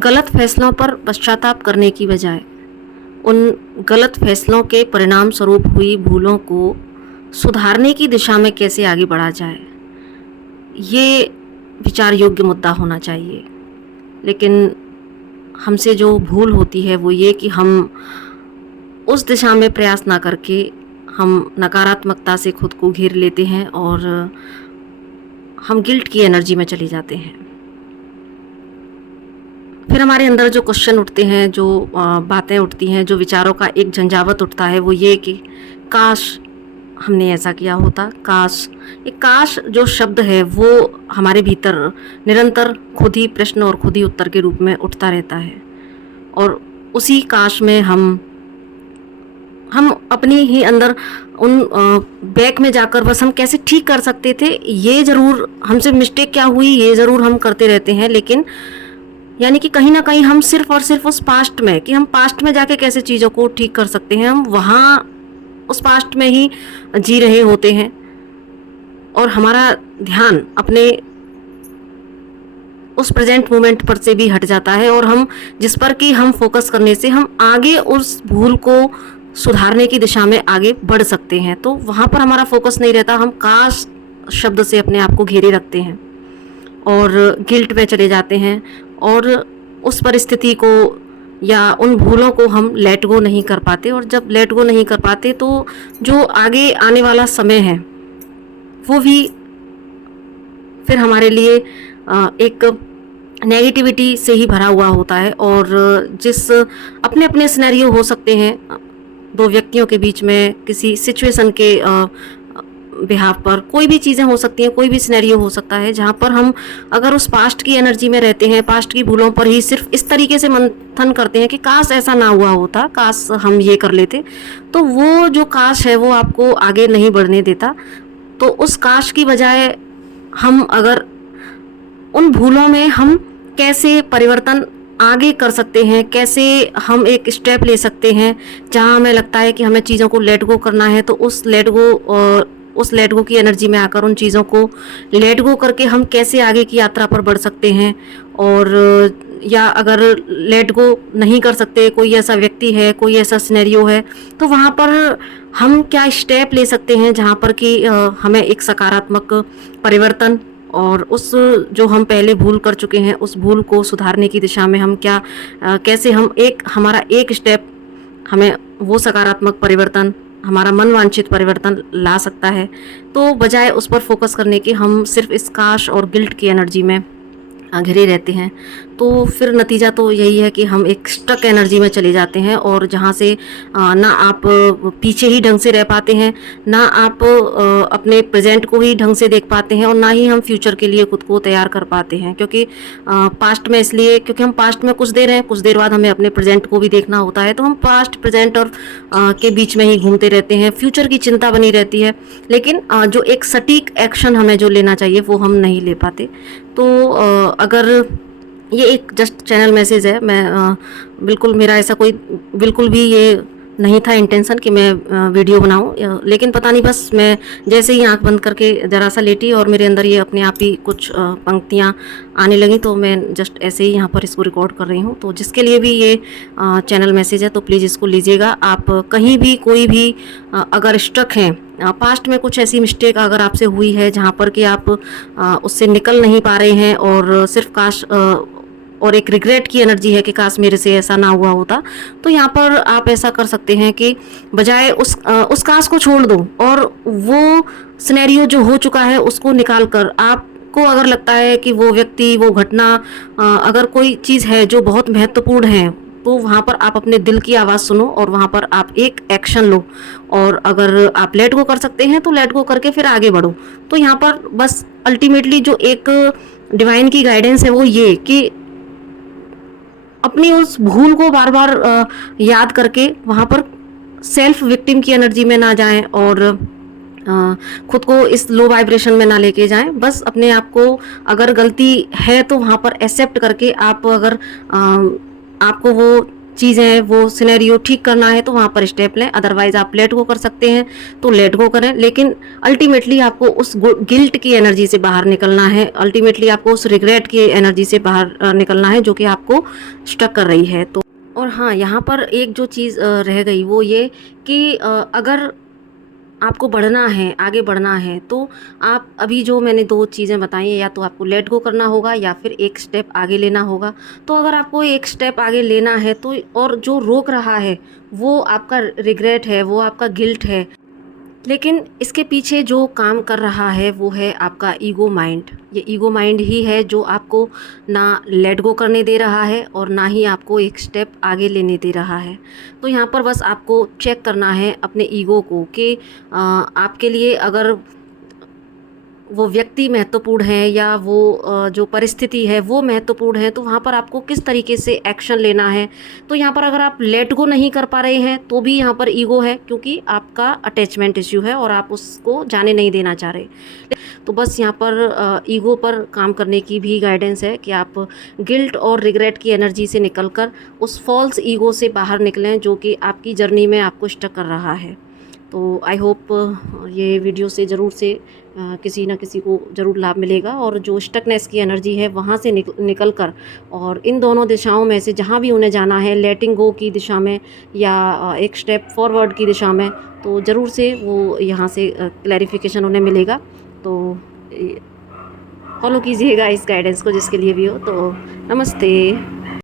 गलत फैसलों पर पश्चाताप करने की बजाय उन गलत फैसलों के परिणाम स्वरूप हुई भूलों को सुधारने की दिशा में कैसे आगे बढ़ा जाए, ये विचार योग्य मुद्दा होना चाहिए। लेकिन हमसे जो भूल होती है वो ये कि हम उस दिशा में प्रयास ना करके हम नकारात्मकता से खुद को घेर लेते हैं और हम गिल्ट की एनर्जी में चले जाते हैं। फिर हमारे अंदर जो क्वेश्चन उठते हैं, जो बातें उठती हैं, जो विचारों का एक झंझावत उठता है वो ये कि काश हमने ऐसा किया होता, काश। ये काश जो शब्द है वो हमारे भीतर निरंतर खुद ही प्रश्न और खुद ही उत्तर के रूप में उठता रहता है। और उसी काश में हम अपने ही अंदर उन बैक में जाकर बस हम कैसे ठीक कर सकते थे, ये ज़रूर हमसे मिस्टेक क्या हुई ये ज़रूर हम करते रहते हैं। लेकिन यानी कि कहीं ना कहीं हम सिर्फ और सिर्फ उस पास्ट में, कि हम पास्ट में जाके कैसे चीज़ों को ठीक कर सकते हैं, हम वहाँ उस पास्ट में ही जी रहे होते हैं और हमारा ध्यान अपने उस प्रेजेंट मोमेंट पर से भी हट जाता है और हम जिस पर कि हम फोकस करने से हम आगे उस भूल को सुधारने की दिशा में आगे बढ़ सकते हैं, तो वहाँ पर हमारा फोकस नहीं रहता। हम काश शब्द से अपने आप को घेरे रखते हैं और गिल्ट में चले जाते हैं और उस परिस्थिति को या उन भूलों को हम लेट गो नहीं कर पाते। और जब लेट गो नहीं कर पाते तो जो आगे आने वाला समय है वो भी फिर हमारे लिए एक नेगेटिविटी से ही भरा हुआ होता है। और जिस अपने अपने सिनेरियो हो सकते हैं दो व्यक्तियों के बीच में, किसी सिचुएशन के बिहाफ पर कोई भी चीज़ें हो सकती हैं, कोई भी सिनेरियो हो सकता है जहाँ पर हम अगर उस पास्ट की एनर्जी में रहते हैं, पास्ट की भूलों पर ही सिर्फ इस तरीके से मंथन करते हैं कि काश ऐसा ना हुआ होता, काश हम ये कर लेते, तो वो जो काश है वो आपको आगे नहीं बढ़ने देता। तो उस काश की बजाय हम अगर उन भूलों में हम कैसे परिवर्तन आगे कर सकते हैं, कैसे हम एक स्टेप ले सकते हैं जहाँ हमें लगता है कि हमें चीज़ों को लेट गो करना है, तो उस लेट गो की एनर्जी में आकर उन चीज़ों को लेट गो करके हम कैसे आगे की यात्रा पर बढ़ सकते हैं। और या अगर लेट गो नहीं कर सकते, कोई ऐसा व्यक्ति है, कोई ऐसा सिनेरियो है, तो वहाँ पर हम क्या स्टेप ले सकते हैं जहाँ पर कि हमें एक सकारात्मक परिवर्तन और उस जो हम पहले भूल कर चुके हैं उस भूल को सुधारने की दिशा में हम क्या कैसे हम हमारा एक स्टेप हमें वो सकारात्मक परिवर्तन, हमारा मन वांछित परिवर्तन ला सकता है। तो बजाय उस पर फोकस करने के हम सिर्फ इस काश और गिल्ट की एनर्जी में घिरे रहते हैं, तो फिर नतीजा तो यही है कि हम एक स्टक एनर्जी में चले जाते हैं और जहाँ से ना आप पीछे ही ढंग से रह पाते हैं, ना आप अपने प्रेजेंट को ही ढंग से देख पाते हैं और ना ही हम फ्यूचर के लिए खुद को तैयार कर पाते हैं। क्योंकि पास्ट में इसलिए क्योंकि हम पास्ट में कुछ देर हैं, कुछ देर बाद हमें अपने प्रेजेंट को भी देखना होता है, तो हम पास्ट प्रेजेंट और के बीच में ही घूमते रहते हैं, फ्यूचर की चिंता बनी रहती है। लेकिन जो एक सटीक एक्शन हमें जो लेना चाहिए वो हम नहीं ले पाते। तो अगर ये एक जस्ट चैनल मैसेज है, मैं बिल्कुल मेरा ऐसा कोई बिल्कुल भी ये नहीं था इंटेंशन कि मैं वीडियो बनाऊं, लेकिन पता नहीं बस मैं जैसे ही आंख बंद करके ज़रा सा लेटी और मेरे अंदर ये अपने आप ही कुछ पंक्तियां आने लगी, तो मैं जस्ट ऐसे ही यहाँ पर इसको रिकॉर्ड कर रही हूँ। तो जिसके लिए भी ये चैनल मैसेज है तो प्लीज़ इसको लीजिएगा। आप कहीं भी कोई भी अगर स्ट्रक हैं, पास्ट में कुछ ऐसी मिस्टेक अगर आपसे हुई है जहाँ पर कि आप उससे निकल नहीं पा रहे हैं और सिर्फ काश और एक रिग्रेट की एनर्जी है कि काश मेरे से ऐसा ना हुआ होता, तो यहाँ पर आप ऐसा कर सकते हैं कि बजाय उस काश को छोड़ दो और वो सिनेरियो जो हो चुका है उसको निकाल कर, आपको अगर लगता है कि वो व्यक्ति, वो घटना, अगर कोई चीज़ है जो बहुत महत्वपूर्ण है, तो वहाँ पर आप अपने दिल की आवाज़ सुनो और वहाँ पर आप एक एक्शन लो। और अगर आप लेट गो कर सकते हैं तो लेट गो करके फिर आगे बढ़ो। तो यहाँ पर बस अल्टीमेटली जो एक डिवाइन की गाइडेंस है वो ये कि अपनी उस भूल को बार बार याद करके वहाँ पर सेल्फ विक्टिम की एनर्जी में ना जाएं और खुद को इस लो वाइब्रेशन में ना लेके जाएं। बस अपने आप को अगर गलती है तो वहाँ पर एक्सेप्ट करके आप अगर आपको वो चीज़ें हैं, वो सिनेरियो ठीक करना है तो वहाँ पर स्टेप लें, अदरवाइज आप लेट गो कर सकते हैं तो लेट गो करें। लेकिन अल्टीमेटली आपको उस गिल्ट की एनर्जी से बाहर निकलना है, अल्टीमेटली आपको उस रिग्रेट की एनर्जी से बाहर निकलना है जो कि आपको स्टक कर रही है। तो और हाँ, यहाँ पर एक जो चीज़ रह गई वो ये कि अगर आपको बढ़ना है, आगे बढ़ना है, तो आप अभी जो मैंने 2 चीज़ें बताई हैं, या तो आपको लेट गो करना होगा या फिर एक स्टेप आगे लेना होगा। तो अगर आपको एक स्टेप आगे लेना है तो और जो रोक रहा है, वो आपका रिग्रेट है, वो आपका गिल्ट है। लेकिन इसके पीछे जो काम कर रहा है वो है आपका ईगो माइंड। ये ईगो माइंड ही है जो आपको ना लेट गो करने दे रहा है और ना ही आपको एक स्टेप आगे लेने दे रहा है। तो यहाँ पर बस आपको चेक करना है अपने ईगो को कि आपके लिए अगर वो व्यक्ति महत्वपूर्ण है या वो जो परिस्थिति है वो महत्वपूर्ण है, तो वहाँ पर आपको किस तरीके से एक्शन लेना है। तो यहाँ पर अगर आप लेट गो नहीं कर पा रहे हैं तो भी यहाँ पर ईगो है, क्योंकि आपका अटैचमेंट इश्यू है और आप उसको जाने नहीं देना चाह रहे। तो बस यहाँ पर ईगो पर काम करने की भी गाइडेंस है कि आप गिल्ट और रिग्रेट की एनर्जी से निकलकर उस फॉल्स ईगो से बाहर निकलें जो कि आपकी जर्नी में आपको स्टक कर रहा है। तो आई होप ये वीडियो से ज़रूर से किसी न किसी को ज़रूर लाभ मिलेगा, और जो स्टकनेस की एनर्जी है वहाँ से निकल कर और इन दोनों दिशाओं में से जहाँ भी उन्हें जाना है, लेटिंग गो की दिशा में या एक स्टेप फॉरवर्ड की दिशा में, तो ज़रूर से वो यहाँ से क्लैरिफिकेशन उन्हें मिलेगा। तो फॉलो कीजिएगा इस गाइडेंस को जिसके लिए भी हो। तो नमस्ते।